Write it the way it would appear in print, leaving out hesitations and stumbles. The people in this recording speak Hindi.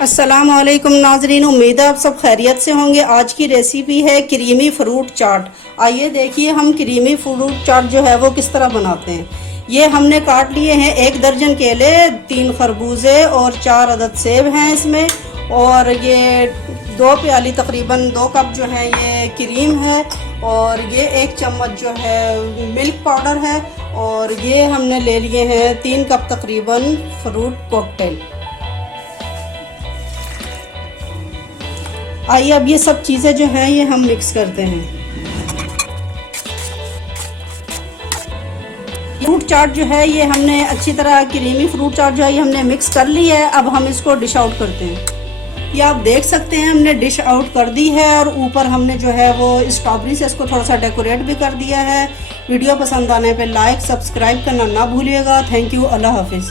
अस्सलाम वालेकुम नाजरीन, उम्मीद है आप सब खैरियत से होंगे। आज की रेसिपी है क्रीमी फ्रूट चाट। आइए देखिए हम क्रीमी फ्रूट चाट जो है वो किस तरह बनाते हैं। ये हमने काट लिए हैं 1 दर्जन केले, 3 खरबूजे और 4 अदद सेब हैं इसमें। और ये 2 प्याली तकरीबन 2 कप जो है ये क्रीम है। और ये 1 चम्मच जो है मिल्क पाउडर है। और ये हमने ले लिए हैं 3 कप तकरीबन फ्रूट कॉकटेल। आइए अब ये सब चीज़ें जो हैं ये हम मिक्स करते हैं। फ्रूट चाट जो है ये हमने अच्छी तरह क्रीमी फ्रूट चाट जो है ये हमने मिक्स कर ली है। अब हम इसको डिश आउट करते हैं। ये आप देख सकते हैं हमने डिश आउट कर दी है। और ऊपर हमने जो है वो स्ट्रॉबेरी से इसको थोड़ा सा डेकोरेट भी कर दिया है। वीडियो पसंद आने पे लाइक सब्सक्राइब करना ना भूलिएगा। थैंक यू, अल्लाह हाफिज़।